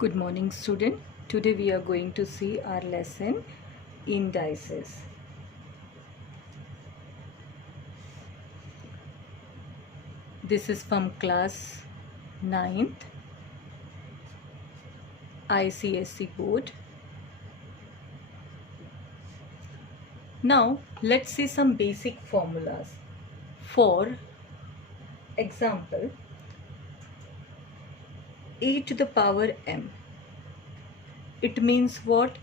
Good morning, student. Today we are going to see our lesson Indices. This is from class 9th ICSE board. Now let's see some basic formulas. For example, a to the power m. It means what?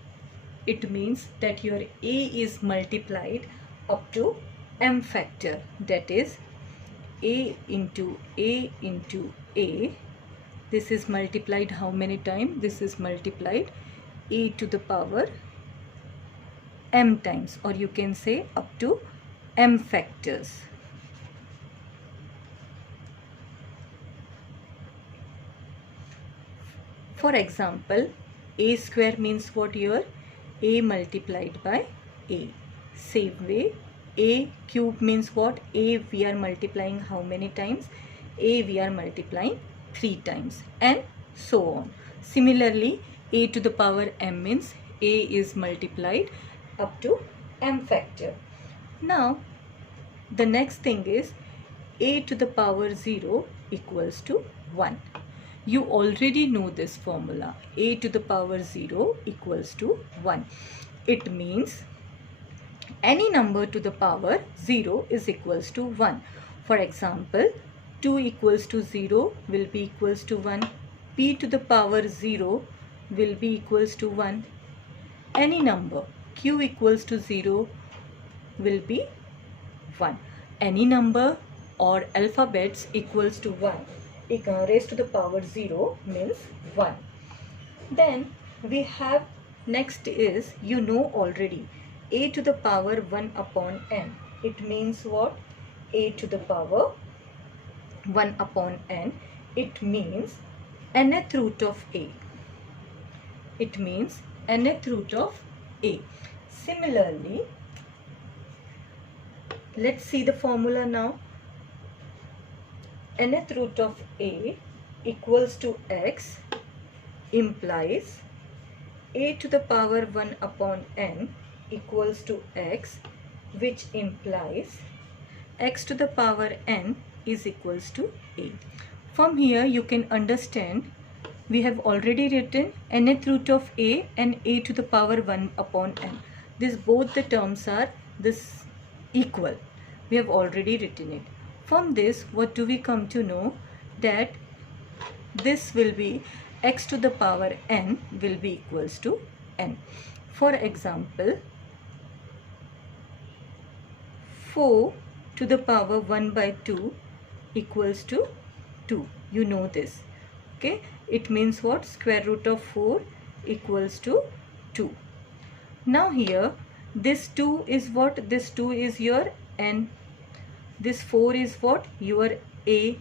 It means that your a is multiplied up to m factor, that is a into a into a. This is multiplied how many times? This is multiplied a to the power m times, or you can say up to m factors. For example, a square means what? Here a multiplied by a. Same way, a cube means what? A we are multiplying how many times? A we are multiplying 3 times, and so on. Similarly, a to the power m means a is multiplied up to m factor. Now the next thing is a to the power 0 equals to 1. You already know this formula. A to the power 0 equals to 1. It means any number to the power 0 is equals to 1. For example, 2 equals to 0 will be equals to 1. P to the power 0 will be equals to 1. Any number q equals to 0 will be 1. Any number or alphabets equals to 1 raised to the power 0 means 1. Then we have next is, you know already, a to the power 1 upon n. It means what? A to the power 1 upon n. It means nth root of a. It means nth root of a. Similarly, let's see the formula now. Nth root of a equals to x implies a to the power 1 upon n equals to x, which implies x to the power n is equals to a. From here you can understand we have already written nth root of a and a to the power 1 upon n. This both the terms are this equal. We have already written it. From this, what do we come to know? That this will be x to the power n will be equals to n. For example, 4 to the power 1 by 2 equals to 2. You know this. Okay. It means what? Square root of 4 equals to 2. Now here, this 2 is what? This 2 is your n. This 4 is what? Your a,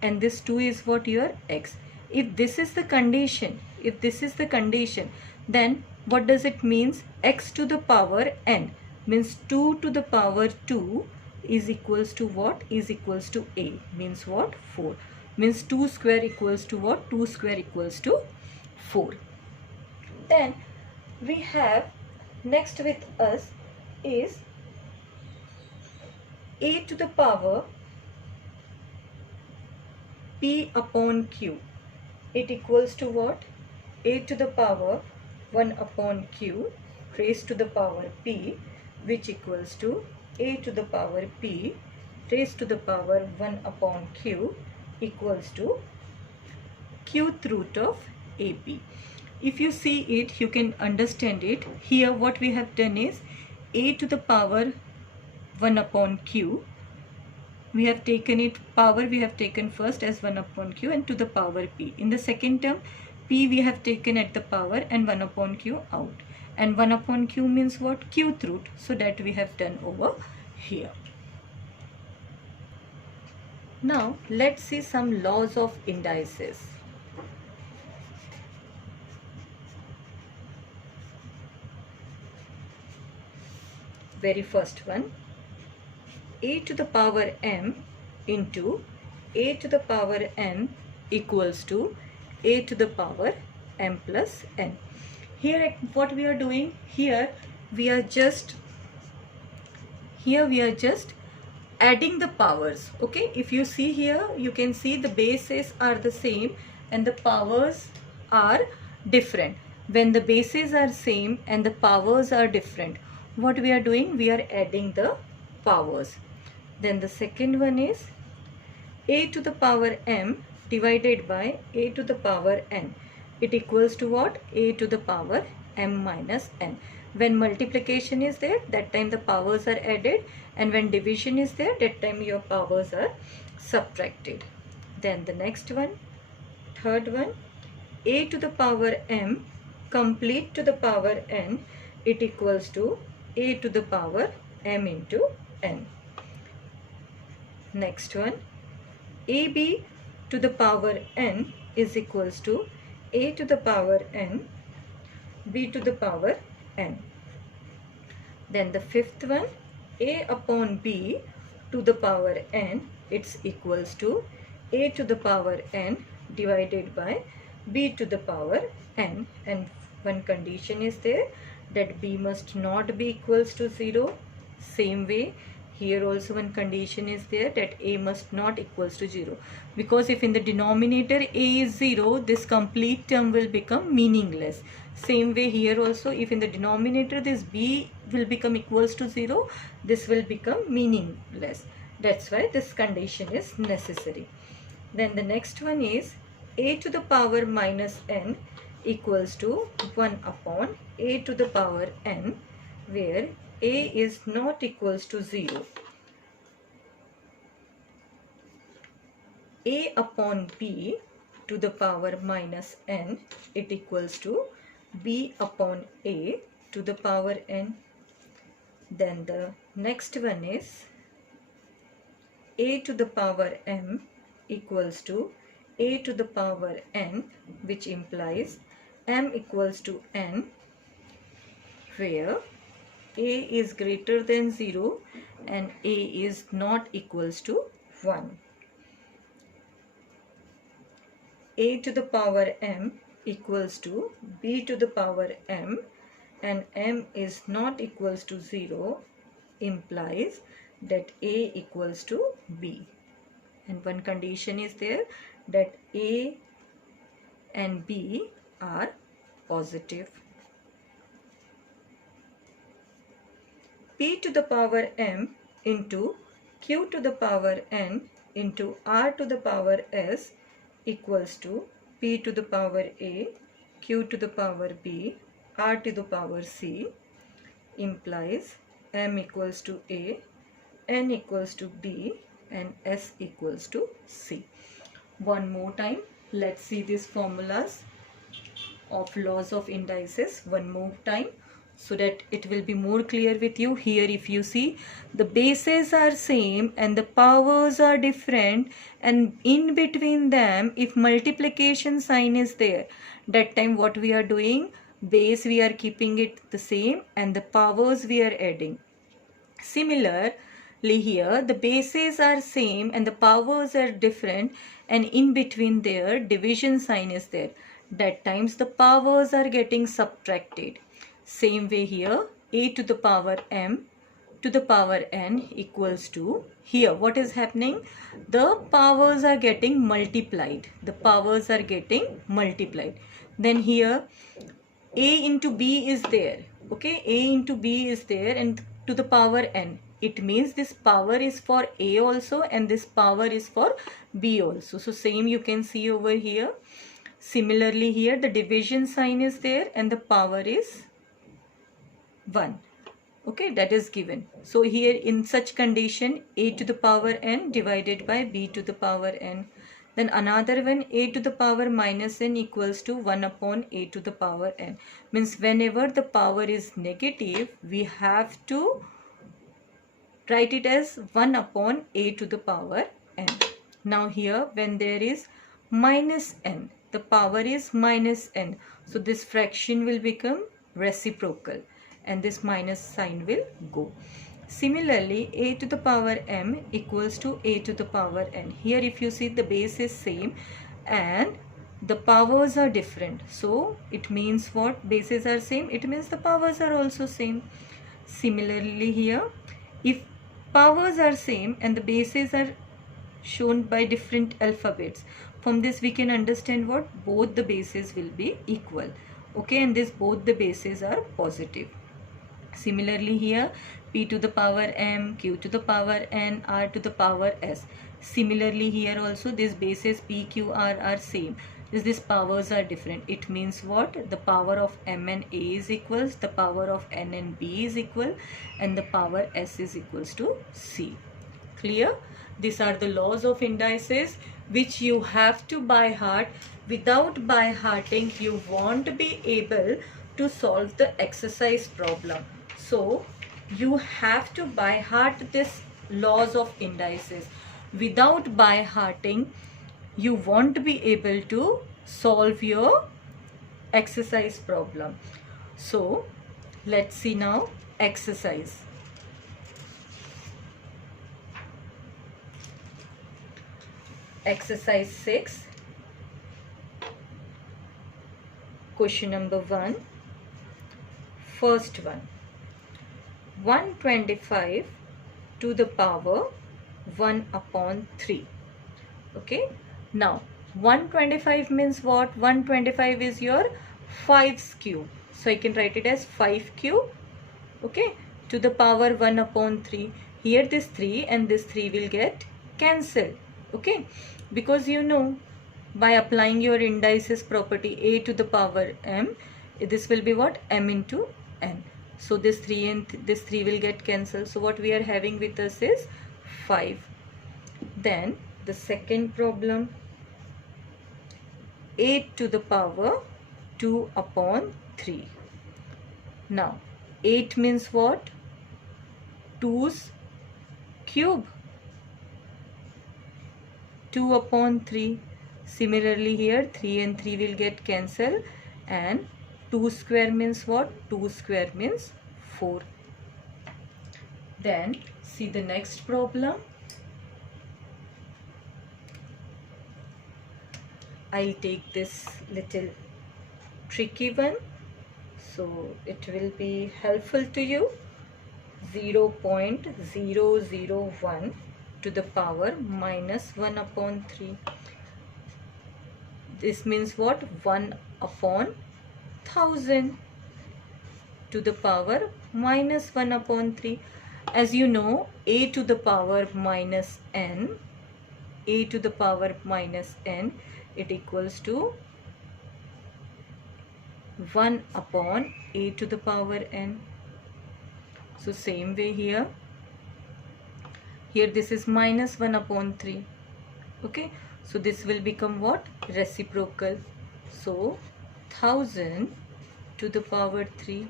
and this 2 is what? Your x. If this is the condition, then what does it means? X to the power n means 2 to the power 2 is equals to what? Is equals to a. Means what? 4. Means 2 square equals to what? 2 square equals to 4. Then we have next with us is a to the power p upon q. It equals to what? A to the power 1 upon q raised to the power p, which equals to a to the power p raised to the power 1 upon q equals to qth root of ap. If you see it, you can understand it. Here what we have done is a to the power 1 upon q. We have taken it, power we have taken first as 1 upon q and to the power p. In the second term, p we have taken at the power and 1 upon q out. And 1 upon q means what? Qth root. So that we have done over here. Now let's see some laws of indices. Very first one, a to the power m into a to the power n equals to a to the power m plus n. Here what we are doing, here we are just adding the powers. Okay, if you see here, you can see the bases are the same and the powers are different. When the bases are same and the powers are different, what we are doing, we are adding the powers. Then the second one is a to the power m divided by a to the power n. It equals to what? A to the power m minus n. When multiplication is there, that time the powers are added, and when division is there, that time your powers are subtracted. Then the next one, third one, a to the power m complete to the power n, it equals to a to the power m into n. Next one, ab to the power n is equals to a to the power n, b to the power n. Then the fifth one, a upon b to the power n, it's equals to a to the power n divided by b to the power n, and one condition is there, that b must not be equals to 0. Same way here also one condition is there, that a must not equals to 0, because if in the denominator a is 0, this complete term will become meaningless. Same way here also, if in the denominator this b will become equals to 0, this will become meaningless. That's why this condition is necessary. Then the next one is a to the power minus n equals to 1 upon a to the power n, where a is not equals to 0. A upon b to the power minus n, it equals to b upon a to the power n. Then the next one is a to the power m equals to a to the power n, which implies m equals to n, where a is greater than 0 and a is not equals to 1. A to the power m equals to b to the power m, and m is not equals to 0 implies that a equals to b. And one condition is there, that a and b are positive. P to the power m into q to the power n into r to the power s equals to p to the power a, q to the power b, r to the power c, implies m equals to a, n equals to b, and s equals to c. One more time, let's see these formulas of laws of indices one more time, so that it will be more clear with you. Here if you see, the bases are same and the powers are different, and in between them if multiplication sign is there, that time what we are doing, base we are keeping it the same and the powers we are adding. Similarly here, the bases are same and the powers are different, and in between there division sign is there, that times the powers are getting subtracted. Same way here, a to the power m to the power n equals to, here what is happening, the powers are getting multiplied. The powers are getting multiplied. Then here a into b is there. Okay, a into b is there, and to the power n. It means this power is for a also and this power is for b also. So same you can see over here. Similarly here the division sign is there and the power is 1. Okay, that is given. So here in such condition, a to the power n divided by b to the power n. Then another one, a to the power minus n equals to 1 upon a to the power n. Means whenever the power is negative, we have to write it as 1 upon a to the power n. Now here when there is minus n, the power is minus n. So this fraction will become reciprocal and this minus sign will go. Similarly, a to the power m equals to a to the power n. Here if you see, the base is same and the powers are different, so it means what? Bases are same, it means the powers are also same. Similarly here, if powers are same and the bases are shown by different alphabets, from this we can understand what? Both the bases will be equal. Okay, and this both the bases are positive. Similarly here, p to the power m, q to the power n, r to the power s. Similarly here also, these bases p, q, r are same. These powers are different. It means what? The power of m and a is equals, the power of n and b is equal, and the power s is equals to c. Clear? These are the laws of indices which you have to by heart. Without by hearting, you won't be able to solve the exercise problem. So you have to by heart this laws of indices. Without by hearting, you won't be able to solve your exercise problem. So let's see now exercise. Exercise 6, question number 1. First one, 125 to the power 1 upon 3. Okay, now 125 means what? 125 is your 5's cube, so I can write it as 5 cube. Okay, to the power 1 upon 3. Here this 3 and this 3 will get cancelled. Okay, because you know, by applying your indices property a to the power m, this will be what? M into n. So this 3 and this 3 will get cancelled. So what we are having with us is 5. Then the second problem, 8 to the power 2 upon 3. Now 8 means what? 2's cube. 2 upon 3. Similarly here 3 and 3 will get cancelled, and 2 square means what? 2 square means 4. Then see the next problem. I'll take this little tricky one, so it will be helpful to you. 0.001 to the power minus 1 upon 3. This means what? 1 upon 1000 to the power minus 1 upon 3. As you know, a to the power minus n, a to the power minus n, it equals to 1 upon a to the power n. So same way here. Here this is minus 1 upon 3. Okay, so this will become what? Reciprocal. So 1000 to the power 3.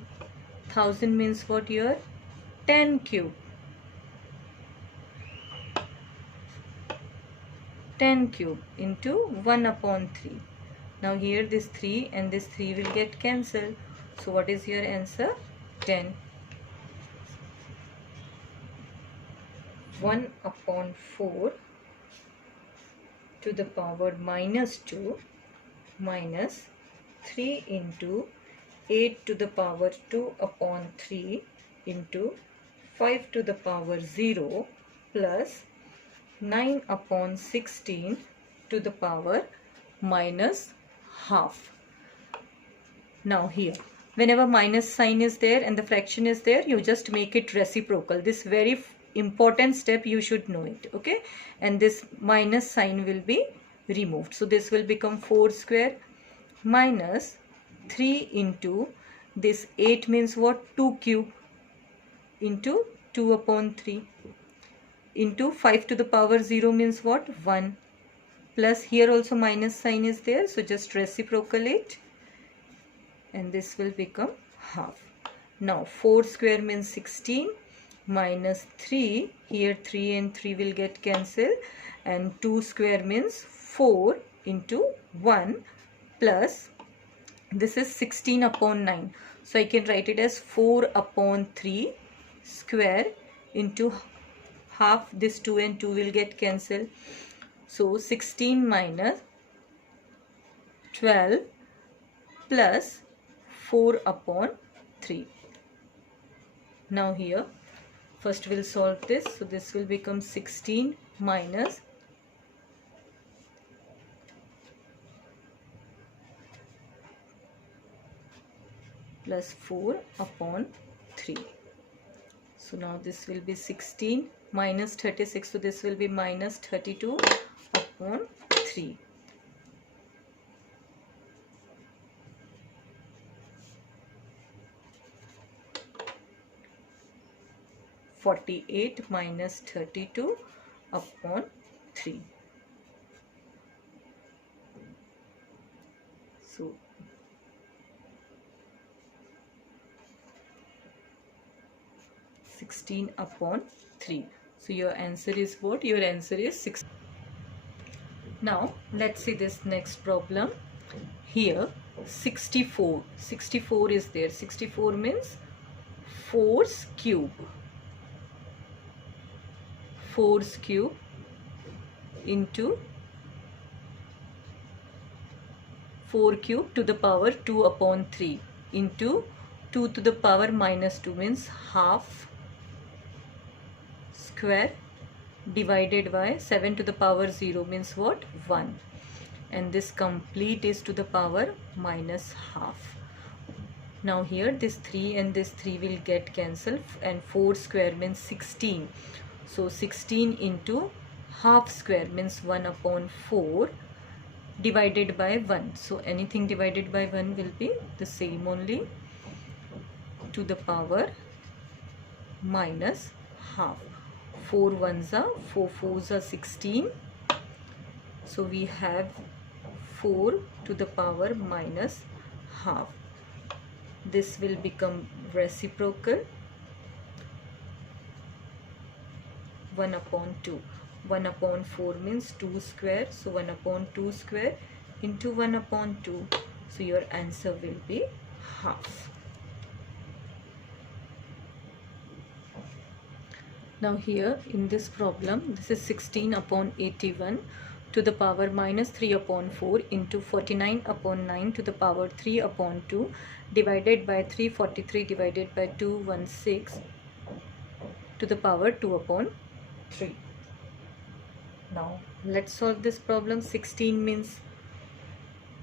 1000 means what here? 10 cube. 10 cube into 1 upon 3. Now here this 3 and this 3 will get cancelled. So what is your answer? 10. 1 upon 4 to the power minus 2 minus 3 into 8 to the power 2 upon 3 into 5 to the power 0 plus 9 upon 16 to the power minus half. Now here, whenever minus sign is there and the fraction is there, you just make it reciprocal. This very important step, you should know it. Okay, and this minus sign will be removed. So this will become 4 square minus 3 into this 8 means what? 2 cube into 2 upon 3 into 5 to the power 0 means what? 1 plus here also minus sign is there, so just reciprocal it and this will become half. Now 4 square means 16 minus 3, here 3 and 3 will get cancelled, and 2 square means 4 into 1 plus this is 16 upon 9. So I can write it as 4 upon 3 square into half. This 2 and 2 will get cancelled. So 16 minus 12 plus 4 upon 3. Now here first we'll solve this. So this will become 16 minus plus 4 upon 3. So now this will be 16 minus 36. So this will be minus 32 upon 3. (48 minus 32 upon 3). So 16 upon 3. So your answer is what? Your answer is 6. Now let's see this next problem. Here 64. 64 is there. 64 means 4's cube. 4's cube into 4 cube to the power 2 upon 3 into 2 to the power minus 2 means half square divided by 7 to the power 0 means what? 1, and this complete is to the power minus half. Now here this 3 and this 3 will get cancelled, and 4 square means 16. So 16 into half square means 1 upon 4 divided by 1. So anything divided by 1 will be the same only, to the power minus half. 4 ones are 4 fours are 16. So we have 4 to the power minus half. This will become reciprocal, 1 upon 2. 1 upon 4 means 2 square. So 1 upon 2 square into 1 upon 2. So your answer will be half. Now here in this problem, this is 16 upon 81 to the power minus 3 upon 4 into 49 upon 9 to the power 3 upon 2 divided by 343 divided by 216 to the power 2 upon 3. Now let's solve this problem. 16 means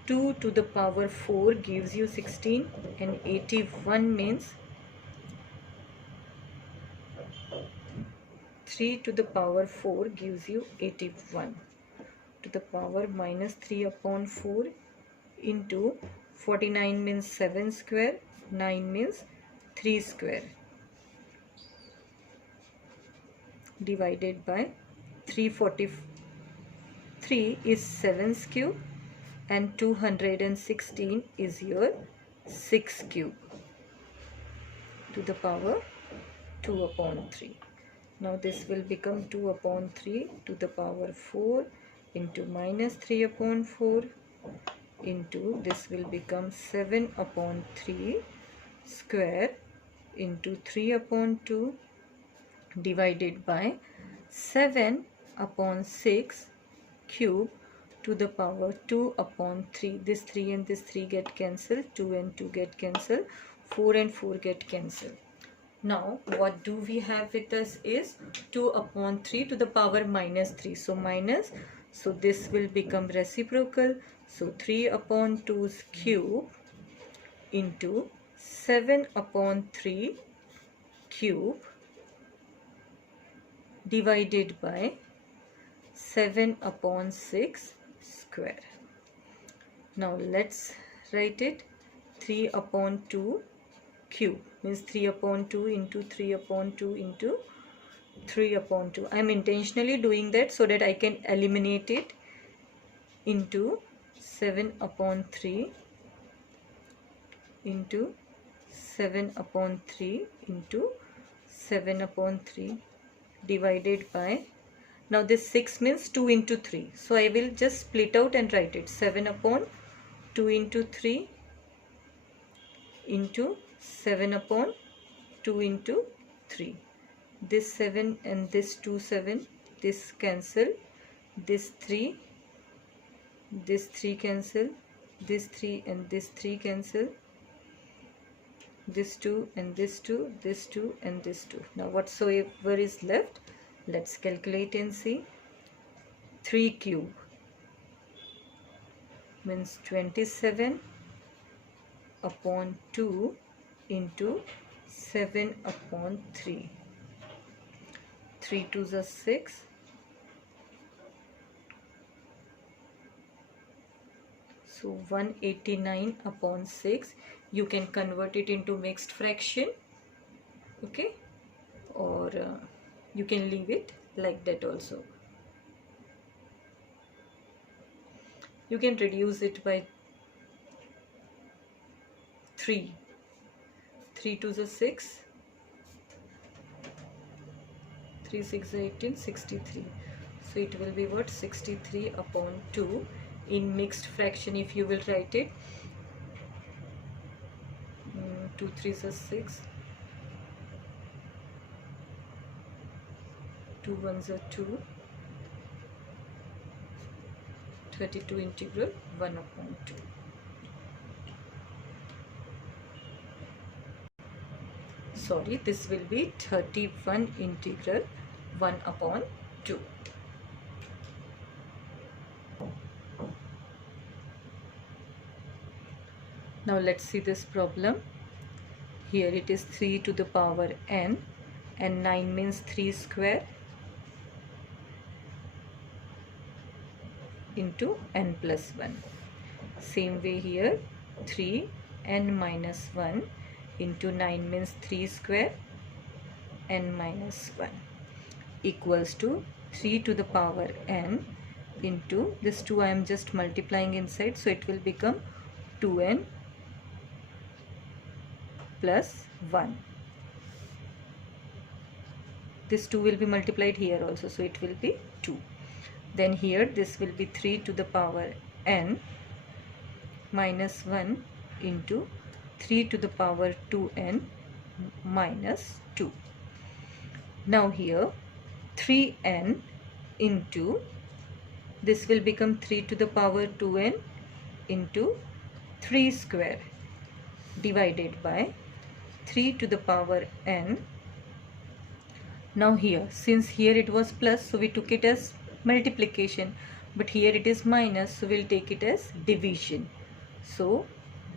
2 to the power 4 gives you 16, and 81 means 3 to the power 4 gives you 81 to the power minus 3 upon 4 into 49 means 7 square, 9 means 3 square divided by 343 is 7's cube and 216 is your 6 cube to the power 2 upon 3. Now this will become 2 upon 3 to the power 4 into minus 3 upon 4 into, this will become 7 upon 3 square into 3 upon 2 divided by 7 upon 6 cube to the power 2 upon 3. This 3 and this 3 get cancelled, 2 and 2 get cancelled, 4 and 4 get cancelled. Now what do we have with us is 2 upon 3 to the power minus 3. So minus, so this will become reciprocal. So 3 upon 2's cube into 7 upon 3 cube divided by 7 upon 6 square. Now let's write it. 3 upon 2 cube means 3 upon 2 into 3 upon 2 into 3 upon 2. I am intentionally doing that so that I can eliminate it into 7 upon 3 into 7 upon 3 into 7 upon 3 divided by, now this 6 means 2 into 3. So I will just split out and write it 7 upon 2 into 3 into 7 upon 2 into 3. This 7 and this 2 7, this cancel, this 3 cancel, this 3 and this 3 cancel, this 2 and this 2, this 2 and this 2. Now whatsoever is left, let's calculate and see. 3 cube means 27 upon 2 into 7 upon 3. 3 2s are 6. So 189 upon 6. You can convert it into mixed fraction, okay, or you can leave it like that also. You can reduce it by 3. 3 2s are 6. 3 6 are 18, 63. So it will be what? 63 upon 2. In mixed fraction, if you will write it, 2 3s are 6, 2 1s are 2, 32 integral 1 upon 2. Sorry, this will be 31 integral 1 upon 2. Now let's see this problem. Here it is 3 to the power n, and 9 means 3 square into n plus 1. Same way here, 3 n minus 1 into 9 means 3 square n minus 1 equals to 3 to the power n into this 2 I am just multiplying inside, so it will become 2n plus 1. This 2 will be multiplied here also, so it will be 2. Then here this will be 3 to the power n minus 1 into 3 to the power 2n minus 2. Now here 3n into this will become 3 to the power 2n into 3 square divided by 3 to the power n. Now here, since here it was plus, so we took it as multiplication, but here it is minus, so we'll take it as division. So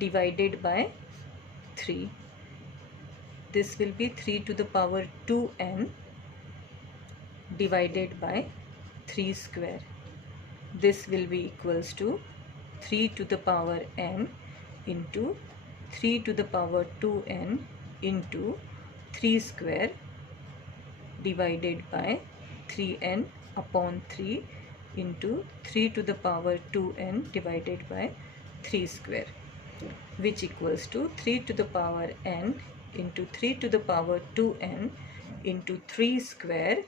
divided by 3. This will be 3 to the power 2n divided by 3 square. This will be equals to 3 to the power n into 3 to the power 2n into 3 square divided by 3n upon 3 into 3 to the power 2n divided by 3 square, which equals to 3 to the power n into 3 to the power 2n into 3 square.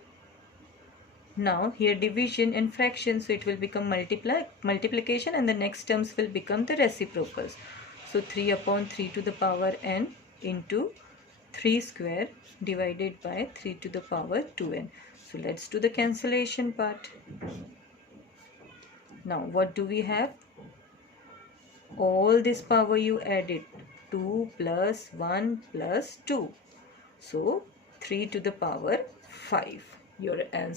Now here division and fraction, so it will become multiplication, and the next terms will become the reciprocals. So 3 upon 3 to the power n into 3 square divided by 3 to the power 2n. So let's do the cancellation part. Now what do we have? All this power you added, 2 plus 1 plus 2. So 3 to the power 5. Your answer.